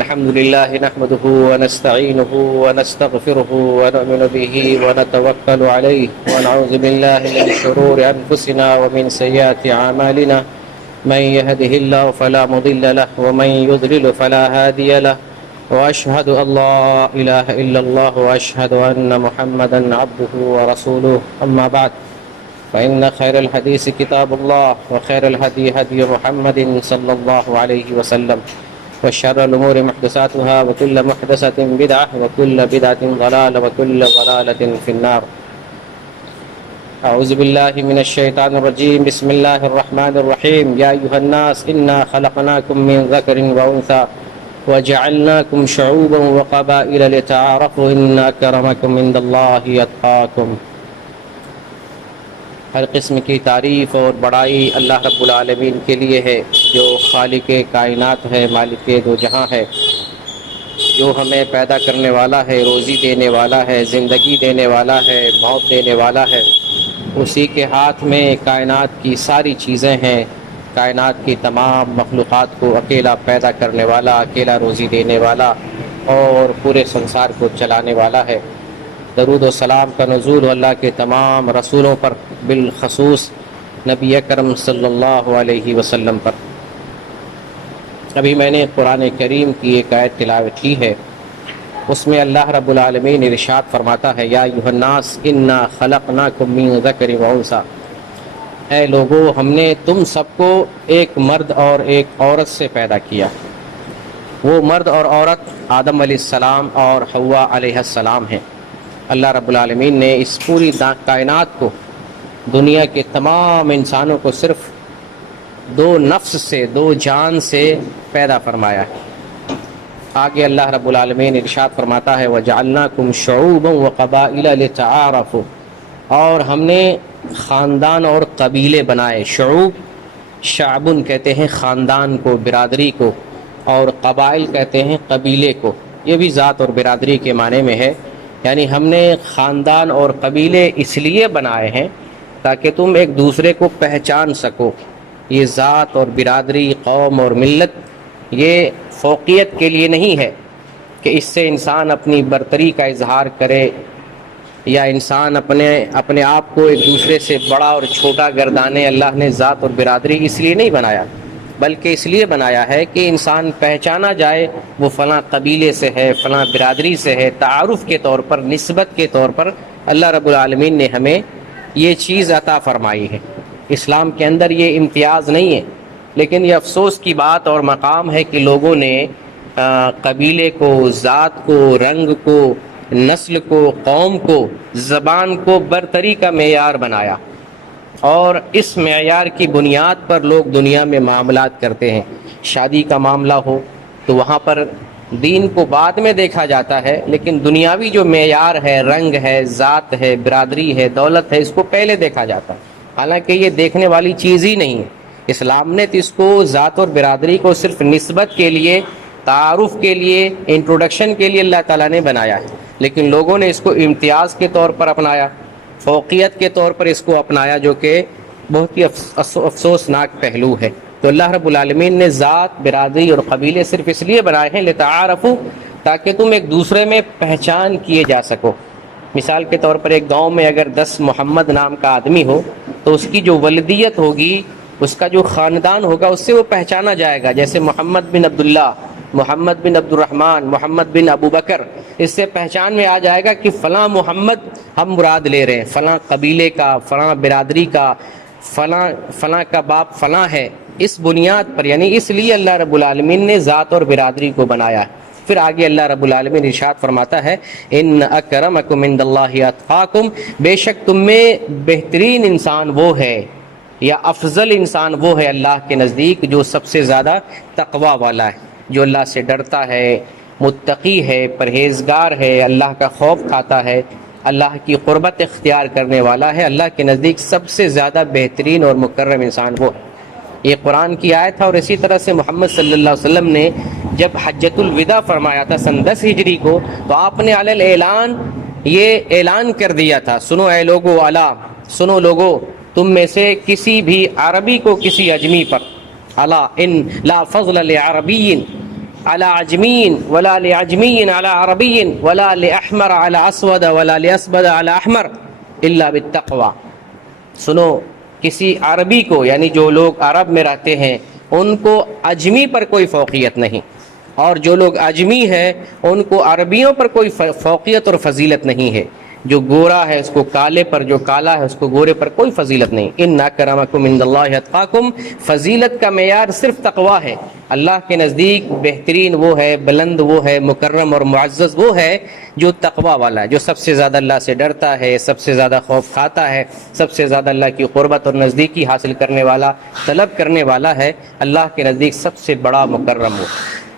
الحمد لله نحمده ونستعينه ونستغفره ونؤمن به ونتوكل عليه ونعوذ بالله من شرور أنفسنا ومن سيئات أعمالنا من يهده الله فلا مضل له ومن يضلل فلا هادي له وأشهد أن لا إله إلا الله وأشهد أن محمدا عبده ورسوله أما بعد فإن خير الحديث كتاب الله وخير الهدي هدي محمد صلى الله عليه وسلم وشر الأمور محدثاتها وكل محدثة بدعة وكل بدعة ضلالة وكل ضلالة في النار. أعوذ بالله من الشيطان الرجيم. بسم الله الرحمن الرحيم. يا أيها الناس إنا خلقناكم من ذكر وأنثى وجعلناكم شعوبا وقبائل لتعارفوا إن أكرمكم عند الله أتقاكم. ہر قسم کی تعریف اور بڑائی اللہ رب العالمین کے لیے ہے، جو خالق کائنات ہے، مالک دو جہاں ہے، جو ہمیں پیدا کرنے والا ہے، روزی دینے والا ہے، زندگی دینے والا ہے، موت دینے والا ہے۔ اسی کے ہاتھ میں کائنات کی ساری چیزیں ہیں۔ کائنات کی تمام مخلوقات کو اکیلا پیدا کرنے والا، اکیلا روزی دینے والا اور پورے سنسار کو چلانے والا ہے۔ درود و سلام کا نزول اللہ کے تمام رسولوں پر، بالخصوص نبی اکرم صلی اللہ علیہ وسلم پر۔ ابھی میں نے قرآن کریم کی ایک آیت تلاوت کی ہے، اس میں اللہ رب العالمین ارشاد فرماتا ہے، یا ایھا الناس انا خلقناکم من ذکر و انثی، اے لوگو ہم نے تم سب کو ایک مرد اور ایک عورت سے پیدا کیا۔ وہ مرد اور عورت آدم علیہ السلام اور حوا علیہ السلام ہیں۔ اللہ رب العالمین نے اس پوری کائنات کو، دنیا کے تمام انسانوں کو صرف دو نفس سے، دو جان سے پیدا فرمایا ہے۔ آگے اللہ رب العالمین ارشاد فرماتا ہے، وَجَعَلْنَاكُمْ شُعُوبًا وَقَبَائِلَ لِتَعَارَفُوا، اور ہم نے خاندان اور قبیلے بنائے۔ شعوب، شعبن کہتے ہیں خاندان کو، برادری کو، اور قبائل کہتے ہیں قبیلے کو۔ یہ بھی ذات اور برادری کے معنی میں ہے، یعنی ہم نے خاندان اور قبیلے اس لیے بنائے ہیں تاکہ تم ایک دوسرے کو پہچان سکو۔ یہ ذات اور برادری، قوم اور ملت، یہ فوقیت کے لیے نہیں ہے کہ اس سے انسان اپنی برتری کا اظہار کرے، یا انسان اپنے آپ کو ایک دوسرے سے بڑا اور چھوٹا گردانے۔ اللہ نے ذات اور برادری اس لیے نہیں بنایا، بلکہ اس لیے بنایا ہے کہ انسان پہچانا جائے وہ فلاں قبیلے سے ہے، فلاں برادری سے ہے۔ تعارف کے طور پر، نسبت کے طور پر اللہ رب العالمین نے ہمیں یہ چیز عطا فرمائی ہے۔ اسلام کے اندر یہ امتیاز نہیں ہے، لیکن یہ افسوس کی بات اور مقام ہے کہ لوگوں نے قبیلے کو، ذات کو، رنگ کو، نسل کو، قوم کو، زبان کو برتری کا معیار بنایا، اور اس معیار کی بنیاد پر لوگ دنیا میں معاملات کرتے ہیں۔ شادی کا معاملہ ہو تو وہاں پر دین کو بعد میں دیکھا جاتا ہے، لیکن دنیاوی جو معیار ہے، رنگ ہے، ذات ہے، برادری ہے، دولت ہے، اس کو پہلے دیکھا جاتا ہے، حالانکہ یہ دیکھنے والی چیز ہی نہیں ہے۔ اسلام نے تو اس کو، ذات اور برادری کو، صرف نسبت کے لیے، تعارف کے لیے، انٹروڈکشن کے لیے اللہ تعالیٰ نے بنایا ہے، لیکن لوگوں نے اس کو امتیاز کے طور پر اپنایا، فوقیت کے طور پر اس کو اپنایا، جو کہ بہت ہی افسوسناک پہلو ہے۔ تو اللہ رب العالمین نے ذات، برادری اور قبیلے صرف اس لیے بنائے ہیں لتعارفوا، تاکہ تم ایک دوسرے میں پہچان کیے جا سکو۔ مثال کے طور پر ایک گاؤں میں اگر 10 محمد نام کا آدمی ہو تو اس کی جو ولدیت ہوگی، اس کا جو خاندان ہوگا، اس سے وہ پہچانا جائے گا۔ جیسے محمد بن عبداللہ، محمد بن عبد الرحمن، محمد بن ابو بکر، اس سے پہچان میں آ جائے گا کہ فلاں محمد ہم مراد لے رہے ہیں، فلاں قبیلے کا، فلاں برادری کا، فلاں کا باپ فلاں ہے۔ اس بنیاد پر، یعنی اس لیے اللہ رب العالمین نے ذات اور برادری کو بنایا ہے۔ پھر آگے اللہ رب العالمین ارشاد فرماتا ہے، ان اکرمکم عند اللہ اتقاکم، بے شک تم میں بہترین انسان وہ ہے، یا افضل انسان وہ ہے اللہ کے نزدیک جو سب سے زیادہ تقوی والا ہے، جو اللہ سے ڈرتا ہے، متقی ہے، پرہیزگار ہے، اللہ کا خوف کھاتا ہے، اللہ کی قربت اختیار کرنے والا ہے۔ اللہ کے نزدیک سب سے زیادہ بہترین اور مکرم انسان وہ ہے۔ یہ قرآن کی آیت ہے، اور اسی طرح سے محمد صلی اللہ علیہ وسلم نے جب حجۃ الوداع فرمایا تھا سن 10 ہجری کو، تو آپ نے علی الاعلان یہ اعلان کر دیا تھا، سنو اے لوگو، الا سنو لوگو، تم میں سے کسی بھی عربی کو کسی اجمی پر، الا ان لا فضل لعربی، على عجمین ولا لعجمی على عربی ولا لأحمر على اسود ولا لأسود على احمر الا بالتقوی. سنو، کسی عربی کو یعنی جو لوگ عرب میں رہتے ہیں ان کو عجمی پر کوئی فوقیت نہیں، اور جو لوگ عجمی ہیں ان کو عربیوں پر کوئی فوقیت اور فضیلت نہیں ہے. جو گورا ہے اس کو کالے پر، جو کالا ہے اس کو گورے پر کوئی فضیلت نہیں. ان اکرمکم عند اللہ اتقاکم، فضیلت کا معیار صرف تقوی ہے. اللہ کے نزدیک بہترین وہ ہے، بلند وہ ہے، مکرم اور معزز وہ ہے جو تقوی والا ہے، جو سب سے زیادہ اللہ سے ڈرتا ہے، سب سے زیادہ خوف کھاتا ہے، سب سے زیادہ اللہ کی قربت اور نزدیکی حاصل کرنے والا، طلب کرنے والا ہے. اللہ کے نزدیک سب سے بڑا مکرم وہ.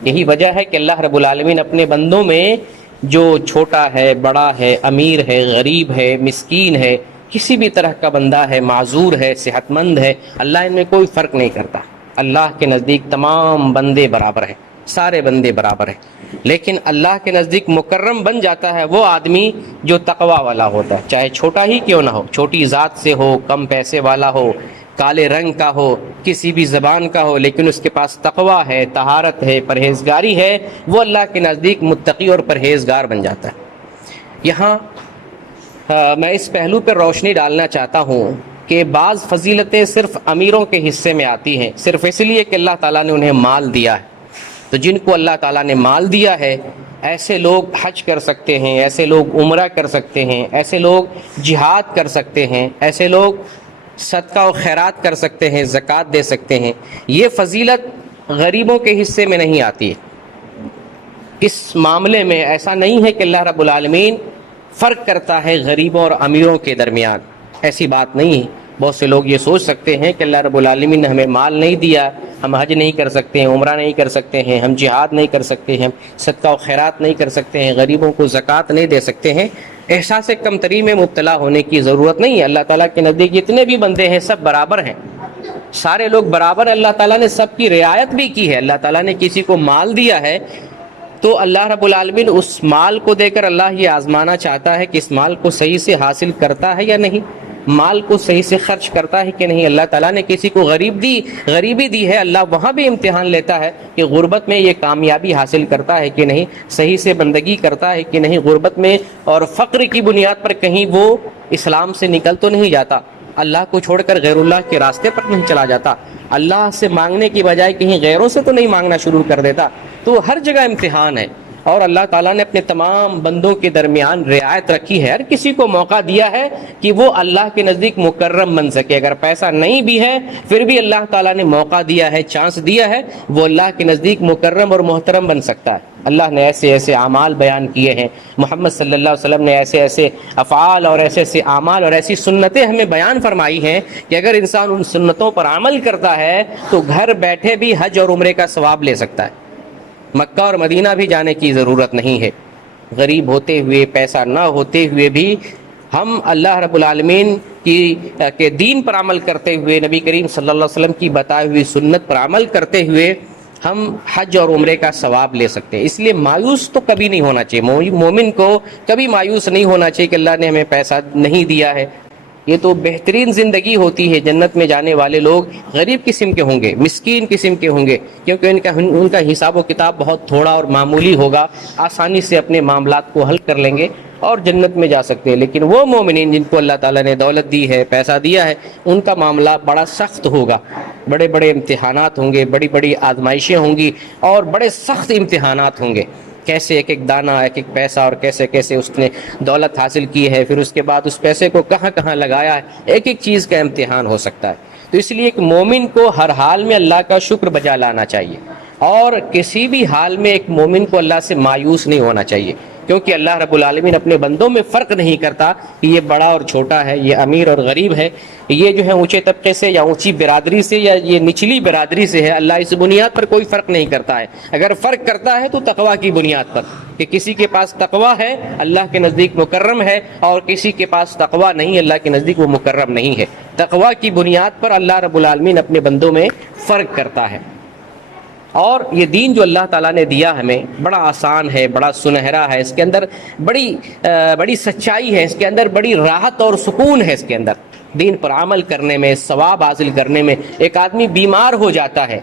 یہی وجہ ہے کہ اللہ رب العالمین اپنے بندوں میں جو چھوٹا ہے، بڑا ہے، امیر ہے، غریب ہے، مسکین ہے، کسی بھی طرح کا بندہ ہے، معذور ہے، صحت مند ہے، اللہ ان میں کوئی فرق نہیں کرتا. اللہ کے نزدیک تمام بندے برابر ہیں، سارے بندے برابر ہیں. لیکن اللہ کے نزدیک مکرم بن جاتا ہے وہ آدمی جو تقوی والا ہوتا ہے، چاہے چھوٹا ہی کیوں نہ ہو، چھوٹی ذات سے ہو، کم پیسے والا ہو، کالے رنگ کا ہو، کسی بھی زبان کا ہو، لیکن اس کے پاس تقوی ہے، طہارت ہے، پرہیزگاری ہے، وہ اللہ کے نزدیک متقی اور پرہیزگار بن جاتا ہے. یہاں میں اس پہلو پر روشنی ڈالنا چاہتا ہوں کہ بعض فضیلتیں صرف امیروں کے حصے میں آتی ہیں، صرف اس لیے کہ اللہ تعالیٰ نے انہیں مال دیا ہے. تو جن کو اللہ تعالیٰ نے مال دیا ہے ایسے لوگ حج کر سکتے ہیں، ایسے لوگ عمرہ کر سکتے ہیں، ایسے لوگ جہاد کر سکتے ہیں، ایسے لوگ صدقہ و خیرات کر سکتے ہیں، زکوٰۃ دے سکتے ہیں. یہ فضیلت غریبوں کے حصے میں نہیں آتی ہے. اس معاملے میں ایسا نہیں ہے کہ اللہ رب العالمین فرق کرتا ہے غریبوں اور امیروں کے درمیان، ایسی بات نہیں ہے. بہت سے لوگ یہ سوچ سکتے ہیں کہ اللہ رب العالمین نے ہمیں مال نہیں دیا، ہم حج نہیں کر سکتے ہیں، عمرہ نہیں کر سکتے ہیں، ہم جہاد نہیں کر سکتے ہیں، صدقہ و خیرات نہیں کر سکتے ہیں، غریبوں کو زکوٰۃ نہیں دے سکتے ہیں. احساس کمتری میں مبتلا ہونے کی ضرورت نہیں ہے. اللہ تعالیٰ کے نزدیک جتنے بھی بندے ہیں سب برابر ہیں، سارے لوگ برابر. اللہ تعالیٰ نے سب کی رعایت بھی کی ہے. اللہ تعالیٰ نے کسی کو مال دیا ہے تو اللہ رب العالمین اس مال کو دے کر اللہ یہ آزمانا چاہتا ہے کہ اس مال کو صحیح سے حاصل کرتا ہے یا نہیں، مال کو صحیح سے خرچ کرتا ہے کہ نہیں. اللہ تعالیٰ نے کسی کو غریبی دی ہے، اللہ وہاں بھی امتحان لیتا ہے کہ غربت میں یہ کامیابی حاصل کرتا ہے کہ نہیں، صحیح سے بندگی کرتا ہے کہ نہیں، غربت میں اور فقر کی بنیاد پر کہیں وہ اسلام سے نکل تو نہیں جاتا، اللہ کو چھوڑ کر غیر اللہ کے راستے پر نہیں چلا جاتا، اللہ سے مانگنے کی بجائے کہیں غیروں سے تو نہیں مانگنا شروع کر دیتا. تو ہر جگہ امتحان ہے، اور اللہ تعالیٰ نے اپنے تمام بندوں کے درمیان رعایت رکھی ہے. ہر کسی کو موقع دیا ہے کہ وہ اللہ کے نزدیک مکرم بن سکے. اگر پیسہ نہیں بھی ہے پھر بھی اللہ تعالیٰ نے موقع دیا ہے، چانس دیا ہے، وہ اللہ کے نزدیک مکرم اور محترم بن سکتا ہے. اللہ نے ایسے ایسے اعمال بیان کیے ہیں، محمد صلی اللہ علیہ وسلم نے ایسے ایسے افعال اور ایسے ایسے اعمال اور ایسی سنتیں ہمیں بیان فرمائی ہیں کہ اگر انسان ان سنتوں پر عمل کرتا ہے تو گھر بیٹھے بھی حج اور عمرے کا ثواب لے سکتا ہے. مکہ اور مدینہ بھی جانے کی ضرورت نہیں ہے. غریب ہوتے ہوئے، پیسہ نہ ہوتے ہوئے بھی ہم اللہ رب العالمین کے دین پر عمل کرتے ہوئے، نبی کریم صلی اللہ علیہ وسلم کی بتائی ہوئی سنت پر عمل کرتے ہوئے ہم حج اور عمرے کا ثواب لے سکتے ہیں. اس لیے مایوس تو کبھی نہیں ہونا چاہیے. مومن کو کبھی مایوس نہیں ہونا چاہیے کہ اللہ نے ہمیں پیسہ نہیں دیا ہے. یہ تو بہترین زندگی ہوتی ہے. جنت میں جانے والے لوگ غریب قسم کے ہوں گے، مسکین قسم کے ہوں گے، کیونکہ ان کا حساب و کتاب بہت تھوڑا اور معمولی ہوگا، آسانی سے اپنے معاملات کو حل کر لیں گے اور جنت میں جا سکتے ہیں. لیکن وہ مومنین جن کو اللہ تعالیٰ نے دولت دی ہے، پیسہ دیا ہے، ان کا معاملہ بڑا سخت ہوگا. بڑے بڑے امتحانات ہوں گے، بڑی بڑی آزمائشیں ہوں گی اور بڑے سخت امتحانات ہوں گے. کیسے ایک ایک دانہ، ایک ایک پیسہ اور کیسے کیسے اس نے دولت حاصل کی ہے، پھر اس کے بعد اس پیسے کو کہاں کہاں لگایا ہے، ایک ایک چیز کا امتحان ہو سکتا ہے. تو اس لیے ایک مومن کو ہر حال میں اللہ کا شکر بجا لانا چاہیے، اور کسی بھی حال میں ایک مومن کو اللہ سے مایوس نہیں ہونا چاہیے، کیونکہ اللہ رب العالمین اپنے بندوں میں فرق نہیں کرتا کہ یہ بڑا اور چھوٹا ہے، یہ امیر اور غریب ہے، یہ جو ہے اونچے طبقے سے یا اونچی برادری سے یا یہ نچلی برادری سے ہے. اللہ اس بنیاد پر کوئی فرق نہیں کرتا ہے. اگر فرق کرتا ہے تو تقویٰ کی بنیاد پر، کہ کسی کے پاس تقویٰ ہے اللہ کے نزدیک مکرم ہے، اور کسی کے پاس تقویٰ نہیں اللہ کے نزدیک وہ مکرم نہیں ہے. تقویٰ کی بنیاد پر اللہ رب العالمین اپنے بندوں میں فرق کرتا ہے. اور یہ دین جو اللہ تعالیٰ نے دیا ہمیں بڑا آسان ہے، بڑا سنہرا ہے، اس کے اندر بڑی سچائی ہے، اس کے اندر بڑی راحت اور سکون ہے. اس کے اندر دین پر عمل کرنے میں، ثواب حاصل کرنے میں. ایک آدمی بیمار ہو جاتا ہے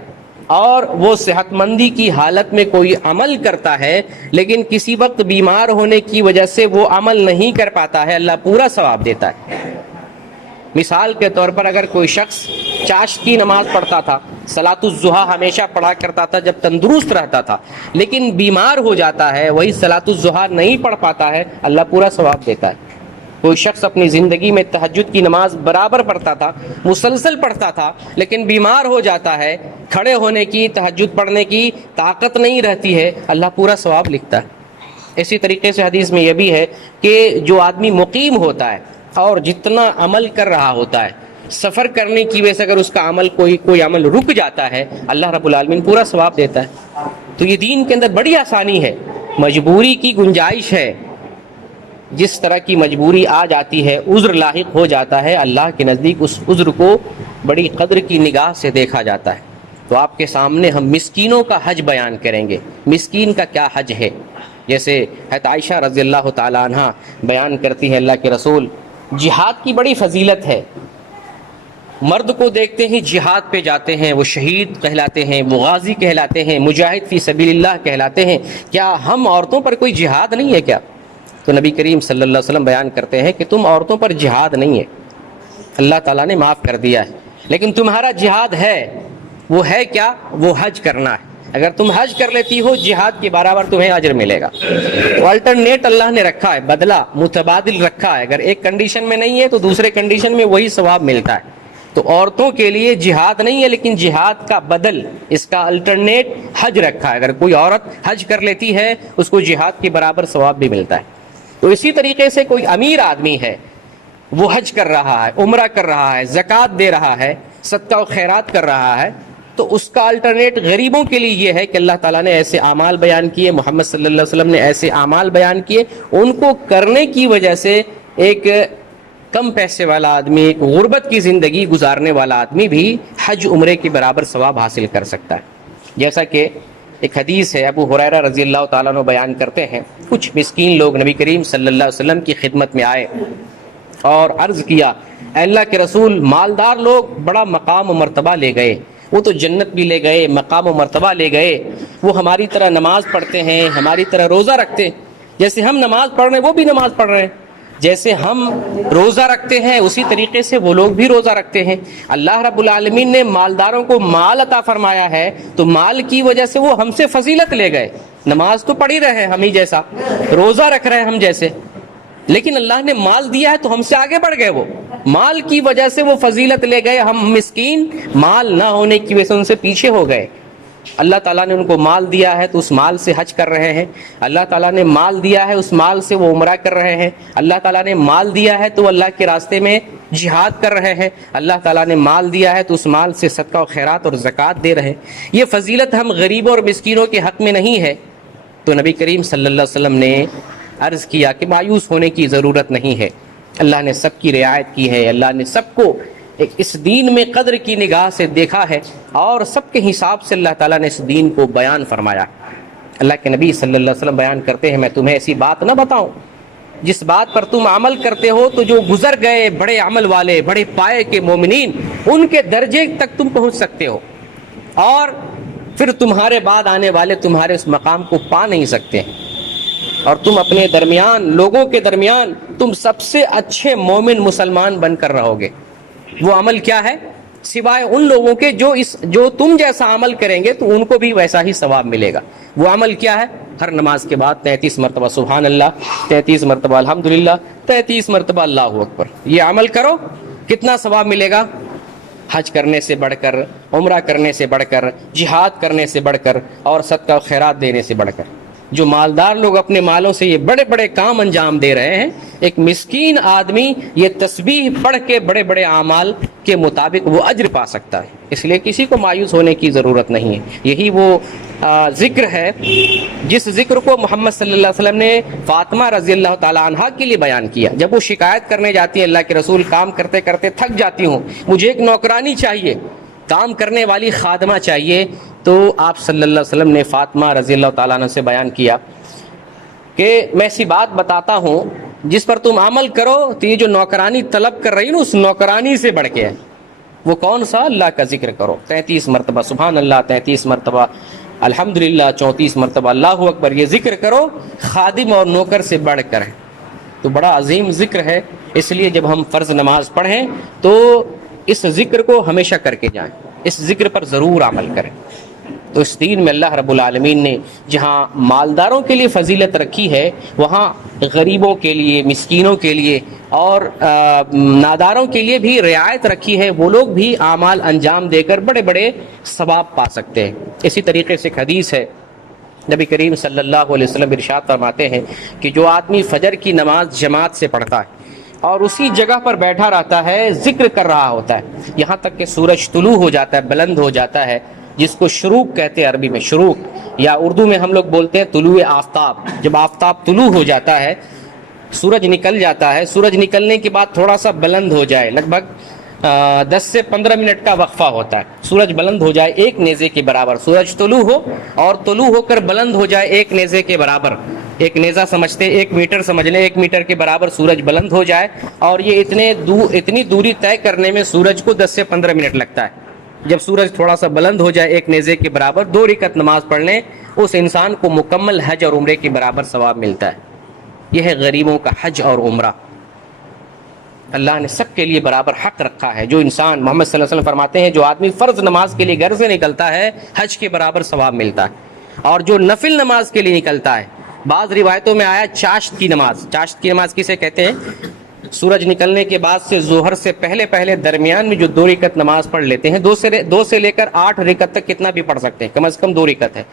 اور وہ صحت مندی کی حالت میں کوئی عمل کرتا ہے لیکن کسی وقت بیمار ہونے کی وجہ سے وہ عمل نہیں کر پاتا ہے، اللہ پورا ثواب دیتا ہے۔ مثال کے طور پر اگر کوئی شخص چاشت کی نماز پڑھتا تھا، صلاۃ الضحیٰ ہمیشہ پڑھا کرتا تھا جب تندرست رہتا تھا، لیکن بیمار ہو جاتا ہے، وہی صلاۃ الضحیٰ نہیں پڑھ پاتا ہے، اللہ پورا ثواب دیتا ہے۔ کوئی شخص اپنی زندگی میں تہجد کی نماز برابر پڑھتا تھا، مسلسل پڑھتا تھا، لیکن بیمار ہو جاتا ہے، کھڑے ہونے کی، تہجد پڑھنے کی طاقت نہیں رہتی ہے، اللہ پورا ثواب لکھتا ہے۔ اسی طریقے سے حدیث میں یہ بھی ہے کہ جو آدمی مقیم ہوتا ہے اور جتنا عمل کر رہا ہوتا ہے، سفر کرنے کی وجہ سے اگر اس کا عمل کوئی عمل رک جاتا ہے، اللہ رب العالمین پورا ثواب دیتا ہے۔ تو یہ دین کے اندر بڑی آسانی ہے، مجبوری کی گنجائش ہے، جس طرح کی مجبوری آ جاتی ہے، عذر لاحق ہو جاتا ہے، اللہ کے نزدیک اس عذر کو بڑی قدر کی نگاہ سے دیکھا جاتا ہے۔ تو آپ کے سامنے ہم مسکینوں کا حج بیان کریں گے، مسکین کا کیا حج ہے۔ جیسے حضرت عائشہ رضی اللہ تعالیٰ عنہ بیان کرتی ہے، اللہ کے رسول، جہاد کی بڑی فضیلت ہے، مرد کو دیکھتے ہی جہاد پہ جاتے ہیں، وہ شہید کہلاتے ہیں، وہ غازی کہلاتے ہیں، مجاہد فی سبیل اللہ کہلاتے ہیں، کیا ہم عورتوں پر کوئی جہاد نہیں ہے کیا؟ تو نبی کریم صلی اللہ علیہ وسلم بیان کرتے ہیں کہ تم عورتوں پر جہاد نہیں ہے، اللہ تعالیٰ نے معاف کر دیا ہے، لیکن تمہارا جہاد ہے، وہ ہے کیا؟ وہ حج کرنا ہے۔ اگر تم حج کر لیتی ہو، جہاد کے برابر تمہیں اجر ملے گا۔ تو الٹرنیٹ اللہ نے رکھا ہے، بدلہ متبادل رکھا ہے، اگر ایک کنڈیشن میں نہیں ہے تو دوسرے کنڈیشن میں وہی ثواب ملتا ہے۔ تو عورتوں کے لیے جہاد نہیں ہے، لیکن جہاد کا بدل، اس کا الٹرنیٹ حج رکھا ہے، اگر کوئی عورت حج کر لیتی ہے اس کو جہاد کے برابر ثواب بھی ملتا ہے۔ تو اسی طریقے سے کوئی امیر آدمی ہے، وہ حج کر رہا ہے، عمرہ کر رہا ہے، زکوٰۃ دے رہا ہے، صدقہ و خیرات کر رہا ہے، تو اس کا الٹرنیٹ غریبوں کے لیے یہ ہے کہ اللہ تعالیٰ نے ایسے اعمال بیان کیے، محمد صلی اللہ علیہ وسلم نے ایسے اعمال بیان کیے، ان کو کرنے کی وجہ سے ایک کم پیسے والا آدمی، ایک غربت کی زندگی گزارنے والا آدمی بھی حج عمرے کے برابر ثواب حاصل کر سکتا ہے۔ جیسا کہ ایک حدیث ہے، ابو ہریرہ رضی اللہ تعالیٰ عنہ بیان کرتے ہیں، کچھ مسکین لوگ نبی کریم صلی اللہ علیہ وسلم کی خدمت میں آئے اور عرض کیا، اے اللہ کے رسول، مالدار لوگ بڑا مقام و مرتبہ لے گئے، وہ تو جنت بھی لے گئے، مقام و مرتبہ لے گئے، وہ ہماری طرح نماز پڑھتے ہیں، ہماری طرح روزہ رکھتے ہیں، جیسے ہم نماز پڑھ رہے ہیں وہ بھی نماز پڑھ رہے ہیں، جیسے ہم روزہ رکھتے ہیں اسی طریقے سے وہ لوگ بھی روزہ رکھتے ہیں۔ اللہ رب العالمین نے مالداروں کو مال عطا فرمایا ہے، تو مال کی وجہ سے وہ ہم سے فضیلت لے گئے، نماز تو پڑھ ہی رہے ہیں ہم ہی جیسا، روزہ رکھ رہے ہیں ہم جیسے، لیکن اللہ نے مال دیا ہے تو ہم سے آگے بڑھ گئے، وہ مال کی وجہ سے وہ فضیلت لے گئے، ہم مسکین مال نہ ہونے کی وجہ سے ان سے پیچھے ہو گئے۔ اللہ تعالیٰ نے ان کو مال دیا ہے تو اس مال سے حج کر رہے ہیں، اللہ تعالیٰ نے مال دیا ہے اس مال سے وہ عمرہ کر رہے ہیں، اللہ تعالیٰ نے مال دیا ہے تو اللہ کے راستے میں جہاد کر رہے ہیں، اللہ تعالیٰ نے مال دیا ہے تو اس مال سے صدقہ و خیرات اور زکوٰۃ دے رہے ہیں۔ یہ فضیلت ہم غریبوں اور مسکینوں کے حق میں نہیں ہے۔ تو نبی کریم صلی اللہ علیہ وسلم نے عرض کیا کہ مایوس ہونے کی ضرورت نہیں ہے، اللہ نے سب کی رعایت کی ہے، اللہ نے سب کو ایک اس دین میں قدر کی نگاہ سے دیکھا ہے، اور سب کے حساب سے اللہ تعالیٰ نے اس دین کو بیان فرمایا۔ اللہ کے نبی صلی اللہ علیہ وسلم بیان کرتے ہیں، میں تمہیں ایسی بات نہ بتاؤں جس بات پر تم عمل کرتے ہو تو جو گزر گئے بڑے عمل والے، بڑے پائے کے مومنین، ان کے درجے تک تم پہنچ سکتے ہو، اور پھر تمہارے بعد آنے والے تمہارے اس مقام کو پا نہیں سکتے، اور تم اپنے درمیان، لوگوں کے درمیان تم سب سے اچھے مومن مسلمان بن کر رہو گے۔ وہ عمل کیا ہے؟ سوائے ان لوگوں کے جو تم جیسا عمل کریں گے تو ان کو بھی ویسا ہی ثواب ملے گا۔ وہ عمل کیا ہے؟ ہر نماز کے بعد 33 مرتبہ سبحان اللہ، 33 مرتبہ الحمدللہ، 33 مرتبہ اللہ اکبر، یہ عمل کرو، کتنا ثواب ملے گا؟ حج کرنے سے بڑھ کر، عمرہ کرنے سے بڑھ کر، جہاد کرنے سے بڑھ کر، اور صدقہ و خیرات دینے سے بڑھ کر۔ جو مالدار لوگ اپنے مالوں سے یہ بڑے بڑے کام انجام دے رہے ہیں، ایک مسکین آدمی یہ تسبیح پڑھ کے بڑے بڑے اعمال کے مطابق وہ اجر پا سکتا ہے۔ اس لیے کسی کو مایوس ہونے کی ضرورت نہیں ہے۔ یہی وہ ذکر ہے جس ذکر کو محمد صلی اللہ علیہ وسلم نے فاطمہ رضی اللہ تعالیٰ عنہا کے لیے بیان کیا۔ جب وہ شکایت کرنے جاتی ہے، اللہ کے رسول کام کرتے کرتے تھک جاتی ہوں، مجھے ایک نوکرانی چاہیے، کام کرنے والی خادمہ چاہیے، تو آپ صلی اللہ علیہ وسلم نے فاطمہ رضی اللہ تعالیٰ عنہ سے بیان کیا کہ میں ایسی بات بتاتا ہوں جس پر تم عمل کرو تو یہ جو نوکرانی طلب کر رہی نا، اس نوکرانی سے بڑھ کے ہے، وہ کون سا؟ اللہ کا ذکر کرو 33 مرتبہ سبحان اللہ، 33 مرتبہ الحمدللہ، 34 مرتبہ اللہ اکبر، یہ ذکر کرو خادم اور نوکر سے بڑھ کر ہے، تو بڑا عظیم ذکر ہے۔ اس لیے جب ہم فرض نماز پڑھیں تو اس ذکر کو ہمیشہ کر کے جائیں، اس ذکر پر ضرور عمل کریں۔ تو اس دین میں اللہ رب العالمین نے جہاں مالداروں کے لیے فضیلت رکھی ہے، وہاں غریبوں کے لیے، مسکینوں کے لیے اور ناداروں کے لیے بھی رعایت رکھی ہے، وہ لوگ بھی اعمال انجام دے کر بڑے بڑے ثواب پا سکتے ہیں۔ اسی طریقے سے ایک حدیث ہے، نبی کریم صلی اللہ علیہ وسلم ارشاد فرماتے ہیں کہ جو آدمی فجر کی نماز جماعت سے پڑھتا ہے اور اسی جگہ پر بیٹھا رہتا ہے، ذکر کر رہا ہوتا ہے یہاں تک کہ سورج طلوع ہو جاتا ہے، بلند ہو جاتا ہے، جس کو شروق کہتے ہیں عربی میں، شروق، یا اردو میں ہم لوگ بولتے ہیں طلوع آفتاب۔ جب آفتاب طلوع ہو جاتا ہے، سورج نکل جاتا ہے، سورج نکلنے کے بعد تھوڑا سا بلند ہو جائے، لگ بھگ 10 سے 15 منٹ کا وقفہ ہوتا ہے، سورج بلند ہو جائے ایک نیزے کے برابر، سورج طلوع ہو اور طلوع ہو کر بلند ہو جائے ایک نیزے کے برابر، ایک نیزہ سمجھتے 1 میٹر سمجھ لیں، 1 میٹر کے برابر سورج بلند ہو جائے، اور یہ اتنی دوری طے کرنے میں سورج کو 10 سے 15 منٹ لگتا ہے۔ جب سورج تھوڑا سا بلند ہو جائے ایک نیزے کے برابر، 2 رکعت نماز پڑھ لیں، اس انسان کو مکمل حج اور عمرے کے برابر ثواب ملتا ہے۔ یہ ہے غریبوں کا حج اور عمرہ، اللہ نے سب کے لیے برابر حق رکھا ہے۔ جو انسان، محمد صلی اللہ علیہ وسلم فرماتے ہیں، جو آدمی فرض نماز کے لیے گھر سے نکلتا ہے، حج کے برابر ثواب ملتا ہے، اور جو نفل نماز کے لیے نکلتا ہے، بعض روایتوں میں آیا چاشت کی نماز۔ چاشت کی نماز کسے کہتے ہیں؟ سورج نکلنے کے بعد سے ظہر سے پہلے درمیان میں جو 2 رکعت نماز پڑھ لیتے ہیں، 2 سے لے کر 8 رکعت تک کتنا بھی پڑھ سکتے ہیں، کم از کم 2 رکعت ہے،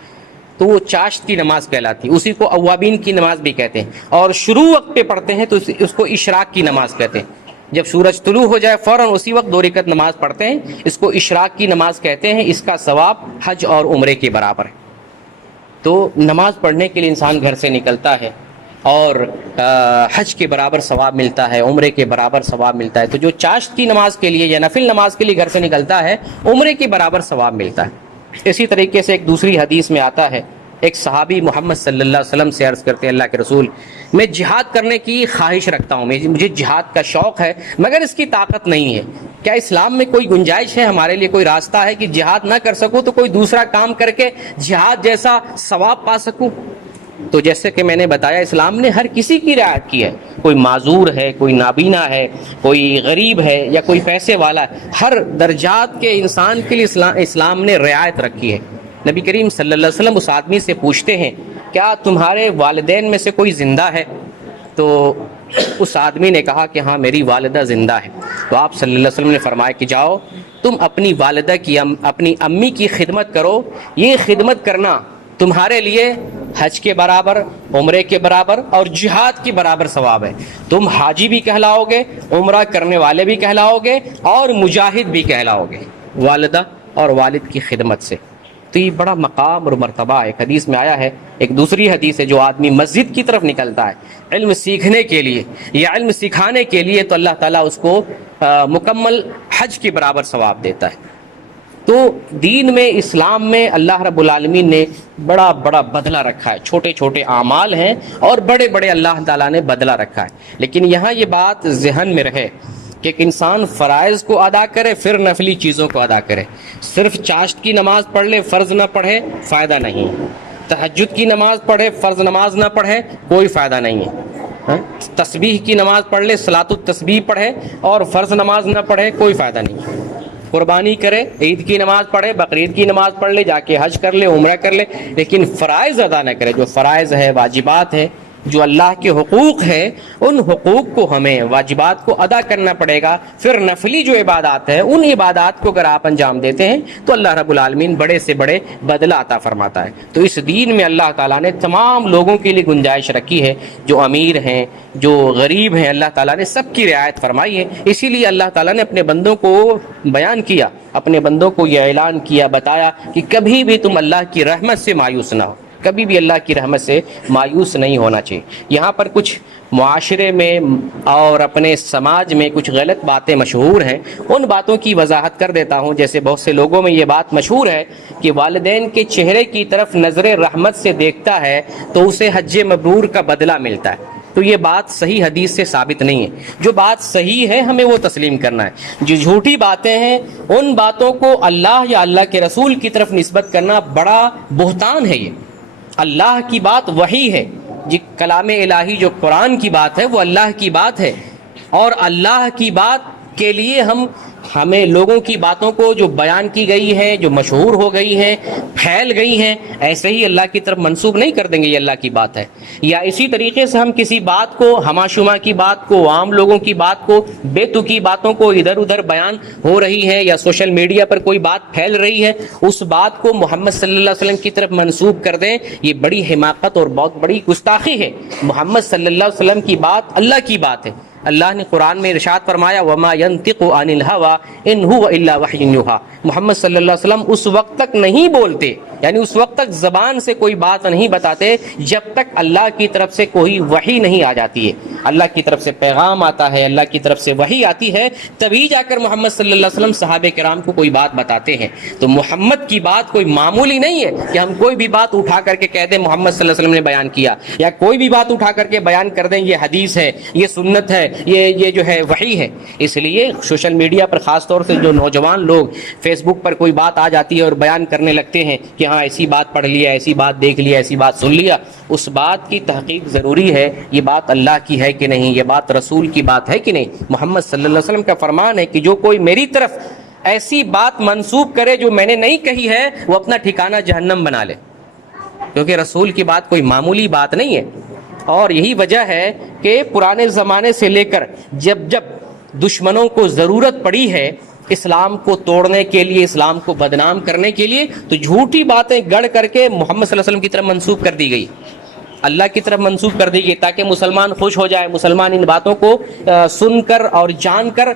تو وہ چاشت کی نماز کہلاتی ہے۔ اسی کو اوابین کی نماز بھی کہتے ہیں، اور شروع وقت پہ پڑھتے ہیں تو اس کو اشراق کی نماز کہتے ہیں۔ جب سورج طلوع ہو جائے فوراً اسی وقت 2 رکعت نماز پڑھتے ہیں، اس کو اشراق کی نماز کہتے ہیں۔ اس کا ثواب حج اور عمرے کے برابر ہے۔ تو نماز پڑھنے کے لیے انسان گھر سے نکلتا ہے اور حج کے برابر ثواب ملتا ہے، عمرے کے برابر ثواب ملتا ہے۔ تو جو چاشت کی نماز کے لیے یا نفل نماز کے لیے گھر سے نکلتا ہے، عمرے کے برابر ثواب ملتا ہے۔ اسی طریقے سے ایک دوسری حدیث میں آتا ہے، ایک صحابی محمد صلی اللہ علیہ وسلم سے عرض کرتے ہیں، اللہ کے رسول، میں جہاد کرنے کی خواہش رکھتا ہوں، مجھے جہاد کا شوق ہے، مگر اس کی طاقت نہیں ہے، کیا اسلام میں کوئی گنجائش ہے، ہمارے لیے کوئی راستہ ہے کہ جہاد نہ کر سکوں تو کوئی دوسرا کام کر کے جہاد جیسا ثواب پا سکوں؟ تو جیسے کہ میں نے بتایا، اسلام نے ہر کسی کی رعایت کی ہے، کوئی معذور ہے، کوئی نابینا ہے، کوئی غریب ہے، یا کوئی پیسے والا ہے، ہر درجات کے انسان کے لیے اسلام نے رعایت رکھی ہے۔ نبی کریم صلی اللہ علیہ وسلم اس آدمی سے پوچھتے ہیں، کیا تمہارے والدین میں سے کوئی زندہ ہے؟ تو اس آدمی نے کہا کہ ہاں میری والدہ زندہ ہے۔ تو آپ صلی اللہ علیہ وسلم نے فرمایا کہ جاؤ تم اپنی والدہ کی، اپنی امی کی خدمت کرو، یہ خدمت کرنا تمہارے لیے حج کے برابر، عمرے کے برابر اور جہاد کے برابر ثواب ہے۔ تم حاجی بھی کہلاؤ گے، عمرہ کرنے والے بھی کہلاؤ گے، اور مجاہد بھی کہلاؤ گے، والدہ اور والد کی خدمت سے۔ تو یہ بڑا مقام اور مرتبہ ایک حدیث میں آیا ہے۔ ایک دوسری حدیث ہے، جو آدمی مسجد کی طرف نکلتا ہے علم سیکھنے کے لیے یا علم سکھانے کے لیے، تو اللہ تعالیٰ اس کو مکمل حج کے برابر ثواب دیتا ہے۔ تو دین میں، اسلام میں اللہ رب العالمین نے بڑا بڑا بدلہ رکھا ہے، چھوٹے چھوٹے اعمال ہیں اور بڑے بڑے اللہ تعالیٰ نے بدلہ رکھا ہے۔ لیکن یہاں یہ بات ذہن میں رہے کہ ایک انسان فرائض کو ادا کرے، پھر نفلی چیزوں کو ادا کرے۔ صرف چاشت کی نماز پڑھ لے، فرض نہ پڑھے، فائدہ نہیں۔ تہجد کی نماز پڑھے، فرض نماز نہ پڑھے، کوئی فائدہ نہیں ہے۔ تسبیح کی نماز پڑھ لے، صلاۃ التسبیح پڑھے اور فرض نماز نہ پڑھے، کوئی فائدہ نہیں۔ قربانی کرے، عید کی نماز پڑھے، بقرعید کی نماز پڑھ لے، جا کے حج کر لے، عمرہ کر لے، لیکن فرائض ادا نہ کرے۔ جو فرائض ہے، واجبات ہے، جو اللہ کے حقوق ہے، ان حقوق کو ہمیں، واجبات کو ادا کرنا پڑے گا۔ پھر نفلی جو عبادات ہے، ان عبادات کو اگر آپ انجام دیتے ہیں تو اللہ رب العالمین بڑے سے بڑے بدلہ عطا فرماتا ہے۔ تو اس دین میں اللہ تعالیٰ نے تمام لوگوں کے لیے گنجائش رکھی ہے، جو امیر ہیں، جو غریب ہیں، اللہ تعالیٰ نے سب کی رعایت فرمائی ہے۔ اسی لیے اللہ تعالیٰ نے اپنے بندوں کو بیان کیا، اپنے بندوں کو یہ اعلان کیا، بتایا کہ کبھی بھی تم اللہ کی رحمت سے مایوس نہ ہو، کبھی بھی اللہ کی رحمت سے مایوس نہیں ہونا چاہیے۔ یہاں پر کچھ معاشرے میں اور اپنے سماج میں کچھ غلط باتیں مشہور ہیں، ان باتوں کی وضاحت کر دیتا ہوں۔ جیسے بہت سے لوگوں میں یہ بات مشہور ہے کہ والدین کے چہرے کی طرف نظر رحمت سے دیکھتا ہے تو اسے حج مبرور کا بدلہ ملتا ہے۔ تو یہ بات صحیح حدیث سے ثابت نہیں ہے. جو بات صحیح ہے ہمیں وہ تسلیم کرنا ہے. جو جھوٹی باتیں ہیں ان باتوں کو اللہ یا اللہ کے رسول کی طرف نسبت کرنا بڑا بہتان ہے. یہ اللہ کی بات وحی ہے، جی کلام الہی جو قرآن کی بات ہے وہ اللہ کی بات ہے، اور اللہ کی بات کے لیے ہمیں لوگوں کی باتوں کو جو بیان کی گئی ہے، جو مشہور ہو گئی ہیں، پھیل گئی ہیں، ایسے ہی اللہ کی طرف منسوب نہیں کر دیں گے یہ اللہ کی بات ہے. یا اسی طریقے سے ہم کسی بات کو، ہما شما کی بات کو، عام لوگوں کی بات کو، بے تکی باتوں کو ادھر ادھر بیان ہو رہی ہے یا سوشل میڈیا پر کوئی بات پھیل رہی ہے، اس بات کو محمد صلی اللہ علیہ وسلم کی طرف منسوب کر دیں، یہ بڑی حماقت اور بہت بڑی گستاخی ہے. محمد صلی اللہ علیہ وسلم کی بات اللہ کی بات ہے. اللہ نے قرآن میں ارشاد فرمایا وَمَا يَنطِقُ عَنِ الْهَوَىٰ إِنْ هُوَ إِلَّا وَحْيٌ يُوحَىٰ. محمد صلی اللہ علیہ وسلم اس وقت تک نہیں بولتے، یعنی اس وقت تک زبان سے کوئی بات نہیں بتاتے جب تک اللہ کی طرف سے کوئی وحی نہیں آ جاتی ہے. اللہ کی طرف سے پیغام آتا ہے، اللہ کی طرف سے وحی آتی ہے، تبھی جا کر محمد صلی اللہ علیہ وسلم صحابہ کرام کو کوئی بات بتاتے ہیں. تو محمد کی بات کوئی معمولی نہیں ہے کہ ہم کوئی بھی بات اٹھا کر کے کہہ دیں محمد صلی اللہ علیہ وسلم نے بیان کیا، یا کوئی بھی بات اٹھا کر کے بیان کر دیں یہ حدیث ہے، یہ سنت ہے، یہ جو ہے وحی ہے. اس لیے سوشل میڈیا پر خاص طور سے جو نوجوان لوگ فیس بک پر کوئی بات آ جاتی ہے اور بیان کرنے لگتے ہیں کہ ہاں ایسی بات پڑھ لیا، ایسی بات دیکھ لیا، ایسی بات سن لیا، اس بات کی تحقیق ضروری ہے. یہ بات اللہ کی ہے کہ نہیں، یہ بات رسول کی بات ہے کہ نہیں. محمد صلی اللہ علیہ وسلم کا فرمان ہے کہ جو کوئی میری طرف ایسی بات منسوب کرے جو میں نے نہیں کہی ہے وہ اپنا ٹھکانہ جہنم بنا لے، کیونکہ رسول کی بات کوئی معمولی بات نہیں ہے. اور یہی وجہ ہے کہ پرانے زمانے سے لے کر جب دشمنوں کو ضرورت پڑی ہے اسلام کو توڑنے کے لیے، اسلام کو بدنام کرنے کے لیے، تو جھوٹی باتیں گڑھ کر کے محمد صلی اللہ علیہ وسلم کی طرف منسوب کر دی گئی، اللہ کی طرف منسوب کر دی گئی، تاکہ مسلمان خوش ہو جائے، مسلمان ان باتوں کو سن کر اور جان کر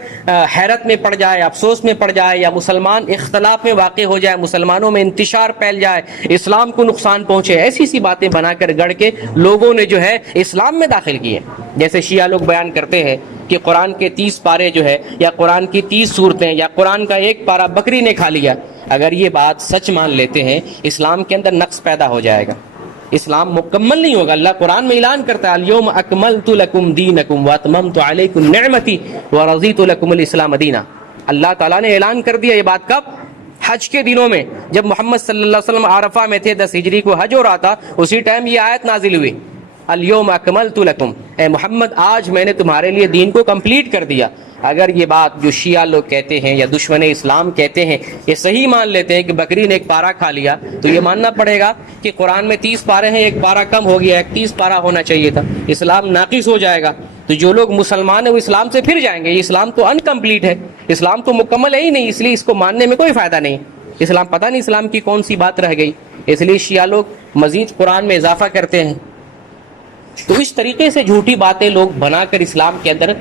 حیرت میں پڑ جائے، افسوس میں پڑ جائے، یا مسلمان اختلاف میں واقع ہو جائے، مسلمانوں میں انتشار پھیل جائے، اسلام کو نقصان پہنچے. ایسی سی باتیں بنا کر گڑھ کے لوگوں نے جو ہے اسلام میں داخل کیے. جیسے شیعہ لوگ بیان کرتے ہیں کہ قرآن کے 30 پارے جو ہے، یا قرآن کی 30 صورتیں، یا قرآن کا ایک پارہ بکری نے کھا لیا. اگر یہ بات سچ مان لیتے ہیں اسلام کے اندر نقص پیدا ہو جائے گا، اسلام مکمل نہیں ہوگا. اللہ قرآن میں اعلان کرتا ہے الیوم اکملت لکم دینکم واتممت علیکم نعمتی ورضیت لکم الاسلام دینا. اللہ تعالیٰ نے اعلان کر دیا یہ بات کب؟ حج کے دنوں میں، جب محمد صلی اللہ علیہ وسلم عرفہ میں تھے، 10 ہجری کو حج ہو رہا تھا، اسی ٹائم یہ آیت نازل ہوئی الیوم اکملت لکم، اے محمد آج میں نے تمہارے لیے دین کو کمپلیٹ کر دیا. اگر یہ بات جو شیعہ لوگ کہتے ہیں یا دشمن اسلام کہتے ہیں یہ صحیح مان لیتے ہیں کہ بکری نے ایک پارہ کھا لیا، تو یہ ماننا پڑے گا کہ قرآن میں 30 پارے ہیں، ایک پارہ کم ہو گیا، 31 پارہ ہونا چاہیے تھا، اسلام ناقص ہو جائے گا. تو جو لوگ مسلمان ہیں وہ اسلام سے پھر جائیں گے. یہ اسلام تو انکمپلیٹ ہے، اسلام تو مکمل ہے ہی نہیں، اس لیے اس کو ماننے میں کوئی فائدہ نہیں. اسلام پتہ نہیں اسلام کی کون سی بات رہ گئی، اس لیے شیعہ لوگ مزید قرآن میں اضافہ کرتے ہیں. تو اس طریقے سے جھوٹی باتیں لوگ بنا کر اسلام کے اندر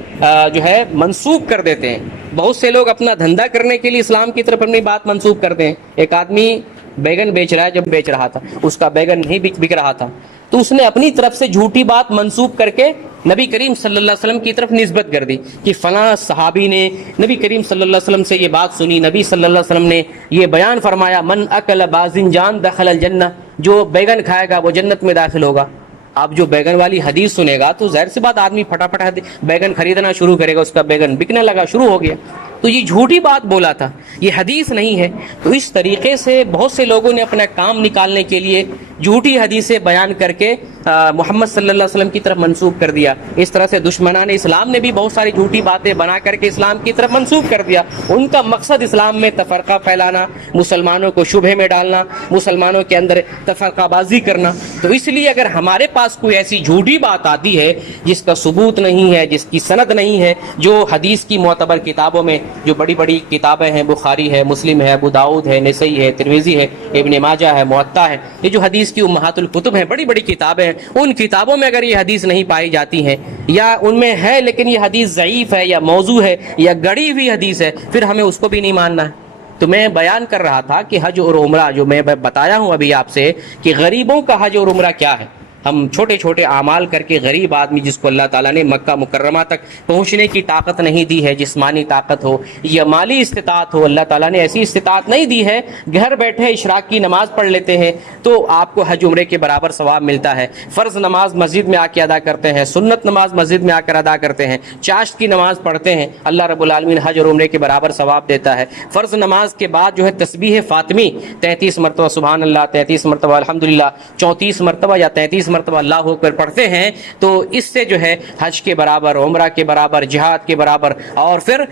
جو ہے منسوب کر دیتے ہیں. بہت سے لوگ اپنا دھندا کرنے کے لیے اسلام کی طرف اپنی بات منسوب کرتے ہیں. ایک آدمی بیگن بیچ رہا ہے، جب بیچ رہا تھا اس کا بیگن نہیں بک رہا تھا، تو اس نے اپنی طرف سے جھوٹی بات منسوب کر کے نبی کریم صلی اللہ علیہ وسلم کی طرف نسبت کر دی کہ فلاں صحابی نے نبی کریم صلی اللہ علیہ وسلم سے یہ بات سنی، نبی صلی اللہ علیہ وسلم نے یہ بیان فرمایا من اکل باذنجان دخل الجنہ، جو بیگن کھائے گا وہ جنت میں داخل ہوگا. آپ جو بیگن والی حدیث سنے گا تو ظاہر سی بات آدمی پھٹافٹ بیگن خریدنا شروع کرے گا، اس کا بیگن بکنے لگا، شروع ہو گیا. تو یہ جھوٹی بات بولا تھا، یہ حدیث نہیں ہے. تو اس طریقے سے بہت سے لوگوں نے اپنا کام نکالنے کے لیے جھوٹی حدیثیں بیان کر کے محمد صلی اللہ علیہ وسلم کی طرف منسوب کر دیا. اس طرح سے دشمنان اسلام نے بھی بہت ساری جھوٹی باتیں بنا کر کے اسلام کی طرف منسوب کر دیا. ان کا مقصد اسلام میں تفرقہ پھیلانا، مسلمانوں کو شبہے میں ڈالنا، مسلمانوں کے اندر تفرقہ بازی کرنا. تو اس لیے اگر ہمارے پاس کوئی ایسی جھوٹی بات آتی ہے جس کا ثبوت نہیں ہے، جس کی سند نہیں ہے، جو حدیث کی معتبر کتابوں میں جو بڑی بڑی کتابیں ہیں، بخاری ہے، مسلم ہے، ابو داؤد ہے، نسائی ہے، ترمذی ہے، ابن ماجہ ہے، موطا ہے، یہ جو حدیث کی امہات الکتب ہیں، بڑی بڑی کتابیں ہیں، ان کتابوں میں اگر یہ حدیث نہیں پائی جاتی ہیں یا ان میں ہے لیکن یہ حدیث ضعیف ہے یا موضوع ہے یا گڑی ہوئی حدیث ہے، پھر ہمیں اس کو بھی نہیں ماننا ہے. تو میں بیان کر رہا تھا کہ حج اور عمرہ جو میں بتایا ہوں ابھی آپ سے کہ غریبوں کا حج اور عمرہ کیا ہے. ہم چھوٹے چھوٹے اعمال کر کے غریب آدمی جس کو اللہ تعالیٰ نے مکہ مکرمہ تک پہنچنے کی طاقت نہیں دی ہے، جسمانی طاقت ہو یا مالی استطاعت ہو، اللہ تعالیٰ نے ایسی استطاعت نہیں دی ہے، گھر بیٹھے اشراق کی نماز پڑھ لیتے ہیں تو آپ کو حج عمرے کے برابر ثواب ملتا ہے۔ فرض نماز مسجد میں آ کے ادا کرتے ہیں، سنت نماز مسجد میں آ کر ادا کرتے ہیں، چاشت کی نماز پڑھتے ہیں، اللہ رب العالمین حج اور عمرے کے برابر ثواب دیتا ہے۔ فرض نماز کے بعد جو ہے تسبیح فاطمی 33 مرتبہ سبحان اللہ، 33 مرتبہ الحمدللہ، 34 مرتبہ یا 33 مرتبہ اللہ اکبر پڑھتے ہیں تو اس سے جو ہے حج کے برابر، عمرہ کے برابر، جہاد کے برابر اور پھر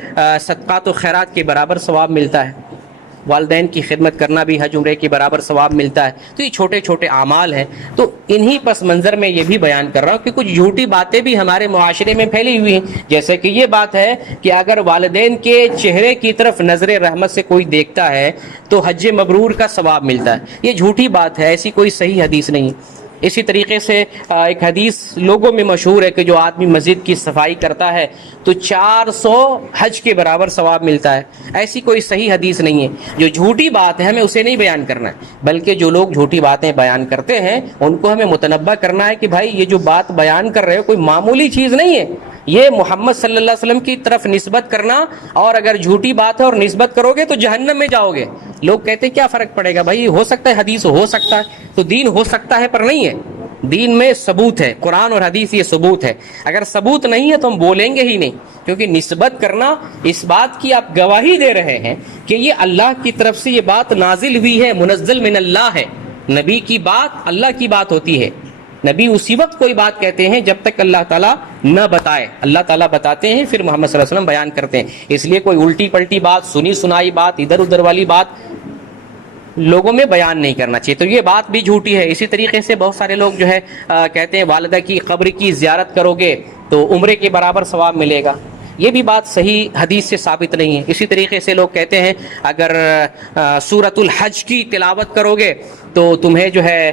صدقات و خیرات کے برابر ثواب ملتا ہے۔ والدین کی خدمت کرنا بھی حج عمرے کے برابر ثواب ملتا ہے۔ تو یہ چھوٹے چھوٹے اعمال ہیں۔ تو انہی پس منظر میں یہ بھی بیان کر رہا ہوں کہ کچھ جھوٹی باتیں بھی ہمارے معاشرے میں پھیلی ہوئی ہیں، جیسے کہ یہ بات ہے کہ اگر والدین کے چہرے کی طرف نظر رحمت سے کوئی دیکھتا ہے تو حج مبرور کا ثواب ملتا ہے۔ یہ جھوٹی بات ہے، ایسی کوئی صحیح حدیث نہیں۔ اسی طریقے سے ایک حدیث لوگوں میں مشہور ہے کہ جو آدمی مسجد کی صفائی کرتا ہے تو 400 حج کے برابر ثواب ملتا ہے۔ ایسی کوئی صحیح حدیث نہیں ہے۔ جو جھوٹی بات ہے ہمیں اسے نہیں بیان کرنا ہے، بلکہ جو لوگ جھوٹی باتیں بیان کرتے ہیں ان کو ہمیں متنبہ کرنا ہے کہ بھائی یہ جو بات بیان کر رہے ہو کوئی معمولی چیز نہیں ہے، یہ محمد صلی اللہ علیہ وسلم کی طرف نسبت کرنا، اور اگر جھوٹی بات ہے اور نسبت کرو گے تو جہنم میں جاؤ گے۔ لوگ کہتے ہیں کیا فرق پڑے گا بھائی، ہو سکتا ہے حدیث ہو سکتا ہے، تو دین ہو سکتا ہے پر نہیں ہے، دین میں ثبوت ہے، قرآن اور حدیث یہ ثبوت ہے۔ اگر ثبوت نہیں ہے تو ہم بولیں گے ہی نہیں، کیونکہ نسبت کرنا اس بات کی آپ گواہی دے رہے ہیں کہ یہ اللہ کی طرف سے یہ بات نازل ہوئی ہے، منزل من اللہ ہے۔ نبی کی بات اللہ کی بات ہوتی ہے، نبی اسی وقت کوئی بات کہتے ہیں جب تک اللہ تعالیٰ نہ بتائے، اللہ تعالیٰ بتاتے ہیں پھر محمد صلی اللہ علیہ وسلم بیان کرتے ہیں۔ اس لیے کوئی الٹی پلٹی بات، سنی سنائی بات، ادھر ادھر والی بات لوگوں میں بیان نہیں کرنا چاہیے، تو یہ بات بھی جھوٹی ہے۔ اسی طریقے سے بہت سارے لوگ جو ہے کہتے ہیں والدہ کی قبر کی زیارت کرو گے تو عمرے کے برابر ثواب ملے گا، یہ بھی بات صحیح حدیث سے ثابت نہیں ہے۔ اسی طریقے سے لوگ کہتے ہیں اگر سورۃ الحج کی تلاوت کرو گے تو تمہیں جو ہے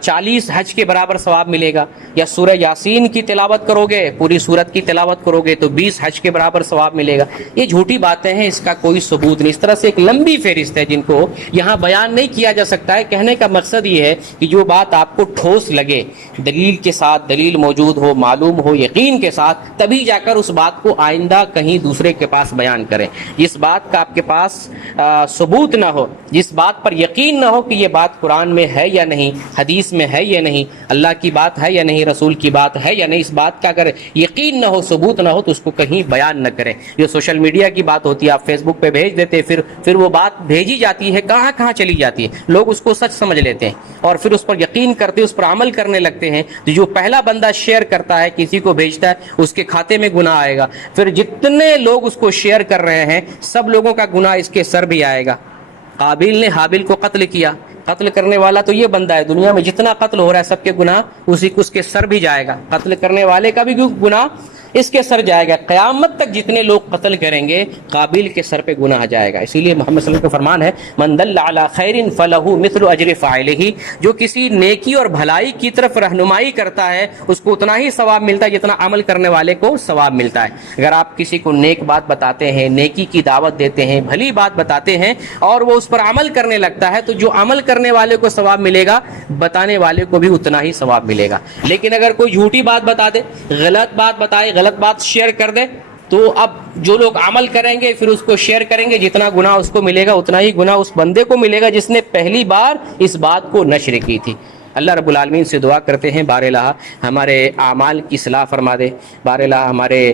40 حج کے برابر ثواب ملے گا، یا سورہ یاسین کی تلاوت کرو گے، پوری سورت کی تلاوت کرو گے تو 20 حج کے برابر ثواب ملے گا۔ یہ جھوٹی باتیں ہیں، اس کا کوئی ثبوت نہیں۔ اس طرح سے ایک لمبی فہرست ہے جن کو یہاں بیان نہیں کیا جا سکتا ہے۔ کہنے کا مقصد یہ ہے کہ جو بات آپ کو ٹھوس لگے، دلیل کے ساتھ، دلیل موجود ہو، معلوم ہو، یقین کے ساتھ، تبھی جا کر اس بات کو آئندہ کہیں دوسرے کے پاس بیان کریں۔ جس بات کا آپ کے پاس ثبوت نہ ہو، جس بات پر یقین نہ ہو کہ یہ بات قرآن میں ہے یا نہیں، حدیث میں ہے یا نہیں، اللہ کی بات ہے یا نہیں، رسول کی بات ہے یا نہیں، اس بات کا اگر یقین نہ ہو، ثبوت نہ ہو تو اس کو کہیں بیان نہ کریں۔ یہ سوشل میڈیا کی بات ہوتی ہے، آپ فیس بک پہ بھیج دیتے، پھر وہ بات بھیجی جاتی ہے، کہاں کہاں چلی جاتی ہے، لوگ اس کو سچ سمجھ لیتے ہیں اور پھر اس پر یقین کرتے، اس پر عمل کرنے لگتے ہیں۔ جو پہلا بندہ شیئر کرتا ہے، کسی کو بھیجتا ہے، اس کے کھاتے میں گناہ آئے گا، پھر جتنے لوگ اس کو شیئر کر رہے ہیں سب لوگوں کا گناہ اس کے سر بھی آئے گا۔ قابیل نے حابیل کو قتل کیا، قتل کرنے والا تو یہ بندہ ہے، دنیا میں جتنا قتل ہو رہا ہے سب کے گناہ اس کے سر بھی جائے گا، قتل کرنے والے کا بھی گناہ اس کے سر جائے گا۔ قیامت تک جتنے لوگ قتل کریں گے قابیل کے سر پہ گناہ جائے گا۔ اسی لیے محمد صلی اللہ علیہ وسلم کا فرمان ہے من دل علی خیر فلہ مثل اجر فاعلہ، جو کسی نیکی اور بھلائی کی طرف رہنمائی کرتا ہے اس کو اتنا ہی ثواب ملتا ہے جتنا عمل کرنے والے کو ثواب ملتا ہے۔ اگر آپ کسی کو نیک بات بتاتے ہیں، نیکی کی دعوت دیتے ہیں، بھلی بات بتاتے ہیں اور وہ اس پر عمل کرنے لگتا ہے تو جو عمل کرنے والے کو ثواب ملے گا بتانے والے کو بھی اتنا ہی ثواب ملے گا۔ لیکن اگر کوئی جھوٹی بات بتا دے، غلط بات بتائے، غلط بات شیئر کر دے تو اب جو لوگ عمل کریں گے پھر اس کو شیئر کریں گے، جتنا گناہ اس کو ملے گا اتنا ہی گناہ اس بندے کو ملے گا جس نے پہلی بار اس بات کو نشر کی تھی۔ اللہ رب العالمین سے دعا کرتے ہیں بار الہ ہمارے اعمال کی اصلاح فرما دے، بار الہ ہمارے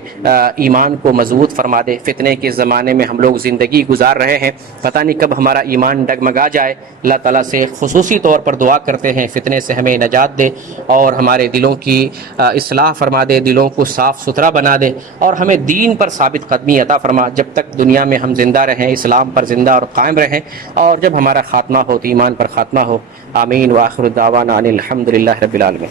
ایمان کو مضبوط فرما دے۔ فتنے کے زمانے میں ہم لوگ زندگی گزار رہے ہیں، پتہ نہیں کب ہمارا ایمان ڈگمگا جائے۔ اللہ تعالیٰ سے خصوصی طور پر دعا کرتے ہیں فتنے سے ہمیں نجات دے اور ہمارے دلوں کی اصلاح فرما دے، دلوں کو صاف ستھرا بنا دے اور ہمیں دین پر ثابت قدمی عطا فرما، جب تک دنیا میں ہم زندہ رہیں اسلام پر زندہ اور قائم رہیں، اور جب ہمارا خاتمہ ہو تو ایمان پر خاتمہ ہو۔ آمین۔ وآخر دعوانا ان الحمد للہ رب العالمین۔